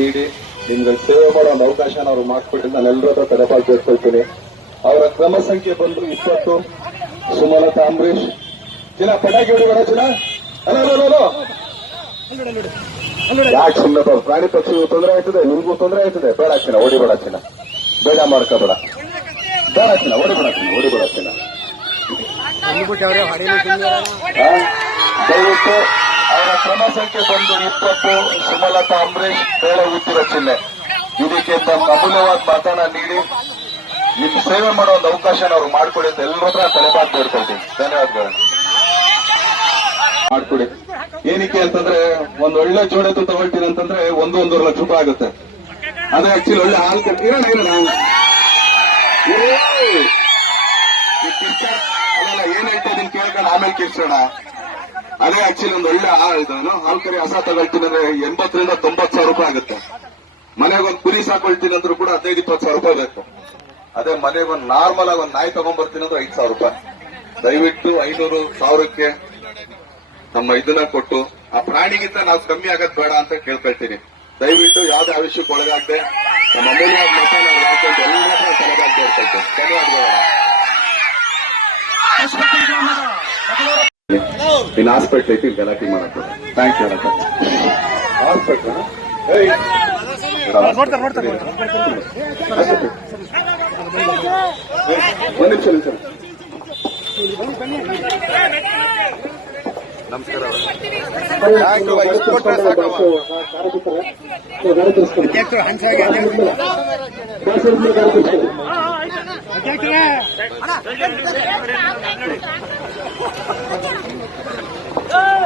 ನೀಡಿ ನಿಮ್ಗೆ ಸೇವೆ ಮಾಡೋ ಒಂದು ಅವಕಾಶ ಅವ್ರು ಮಾಡಿಕೊಟ್ಟು ನಾನು ಎಲ್ಲರೂ ಹತ್ರ ತಲೆಪಾಗಿ ಕೇಳ್ಕೊಳ್ತೀನಿ. ಅವರ ಕ್ರಮ ಸಂಖ್ಯೆ ಬಂದು ಇಪ್ಪತ್ತು. ಸುಮಲತಾ ಅಂಬರೀಶ್ ಚಿನ್ನ ಪಟಾಕಿ ಹೊಡಿಬೇಡ ಅಲ್ಲ. ಯಾಕೆ ಸುಮ್ಮನೆ ಪ್ರಾಣಿ ಪಕ್ಷಿಗೂ ತೊಂದರೆ ಆಯ್ತದೆ ನಿಮ್ಗೂ ತೊಂದರೆ ಆಯ್ತದೆ. ಬೇಡ ಚಿನ್ನ ಓಡಿಬೇಡ ಚಿನ್ನ. ಬೇಡ ಮಾಡ್ಕೋಬೇಡ. ಬೇಡ ಚಿನ್ನ ಓಡಿಬೇಡ ಚಿನ್ನ ಓಡಿಬೇಡ ಚಿನ್ನ? ದಯವಿಟ್ಟು ಕ್ರಮ ಸಂಖ್ಯೆ ಬಂದು ಇಪ್ಪತ್ತು ಸುಮಲತಾ ಅಂಬರೀಶ್ ಬೇಳೆ ಹುಟ್ಟಿರೋ ಚಿಹ್ನೆ. ಇದಕ್ಕೆ ತಮ್ಮ ಅಮೂಲ್ಯವಾದ ಮಾತನ್ನ ನೀಡಿ, ನಿಮ್ ಸೇವೆ ಮಾಡೋ ಒಂದು ಅವಕಾಶ ಅವ್ರು ಮಾಡ್ಕೊಡಿ ಅಂತ ಎಲ್ಲರ ಹತ್ರ ತಲೆಬಾಗ್ ಬೇಡ್ಕೊಳ್ತೀನಿ. ಧನ್ಯವಾದಗಳು. ಮಾಡ್ಕೊಡಿ. ಏನಕ್ಕೆ ಅಂತಂದ್ರೆ, ಒಂದ್ ಒಳ್ಳೆ ಜೋಡೆ ತಗೊಳ್ತೀನಿ ಅಂತಂದ್ರೆ ಒಂದು ಒಂದೂವರೆ ಲಕ್ಷ ರೂಪಾಯಿ ಆಗುತ್ತೆ. ಅದೇ ಆಕ್ಚುಲಿ ಒಳ್ಳೆ ಹಾಲು ಕಟ್ಟಿರೋಣ ಏನು ಏನ್ ಹೇಳ್ತಾ ಇದೀನಿ ಕೇಳ್ಕೊಂಡು ಆಮೇಲೆ ಕಿರ್ಚೋಣ. ಅದೇ ಆಕ್ಚುಲಿ ಒಂದು ಒಳ್ಳೆ ಆ ಇದೇನು ಹಾಲು ಕರಿ ಹಸ ತಗೊಳ್ತೀನಿ ಅಂದ್ರೆ ಎಂಬತ್ತರಿಂದ ತೊಂಬತ್ತು ಸಾವಿರ ರೂಪಾಯಿ ಆಗುತ್ತೆ. ಮನೆಗೆ ಒಂದು ಕುರಿ ಸಾಕೊಳ್ತೀನಿ ಅಂದ್ರೂ ಕೂಡ ಹದಿನೈದು, ಇಪ್ಪತ್ತು ಸಾವಿರ ರೂಪಾಯಿ ಬೇಕು. ಅದೇ ಮನೆಗೆ ಒಂದು ನಾರ್ಮಲ್ ಆಗಿ ಒಂದು ನಾಯಿ ತಗೊಂಡ್ಬರ್ತೀನಿ ಅಂದ್ರೆ ಐದು ಸಾವಿರ ರೂಪಾಯಿ. ದಯವಿಟ್ಟು ಐನೂರು ಸಾವಿರಕ್ಕೆ ನಮ್ಮ ಇದನ್ನ ಕೊಟ್ಟು, ಆ ಪ್ರಾಣಿಗಿಂತ ನಾವು ಕಮ್ಮಿ ಆಗದ್ ಬೇಡ ಅಂತ ಕೇಳ್ಕೊಳ್ತೀನಿ. ದಯವಿಟ್ಟು ಯಾವ್ದೇ ಆವಿಷ್ಯಕ್ಕೆ ಒಳಗಾಗದೆ, ನಮ್ಮ ಅಮೂಲ್ಯವಾದ ಮತ ನಾವು ಎಲ್ಲ ಹತ್ರ ತಲೆಗಾಗ್ತಾ ಇರ್ತೈತೆ ಧನ್ಯವಾದಗಳು. ಇನ್ನು ಹಾಸ್ಪಿಟ್ಲ್ ಐತಿ ಇಲ್ಲಿ ಗಲಾಟೆ ಮಾಡಕ್ಕೆ ಥ್ಯಾಂಕ್ ಯು ಹಾಸ್ಪಿಟ್ಲ್ ಒಂದು ನಿಮಿಷ ನಿಮಿಷ ಹಂಚಾಗಿ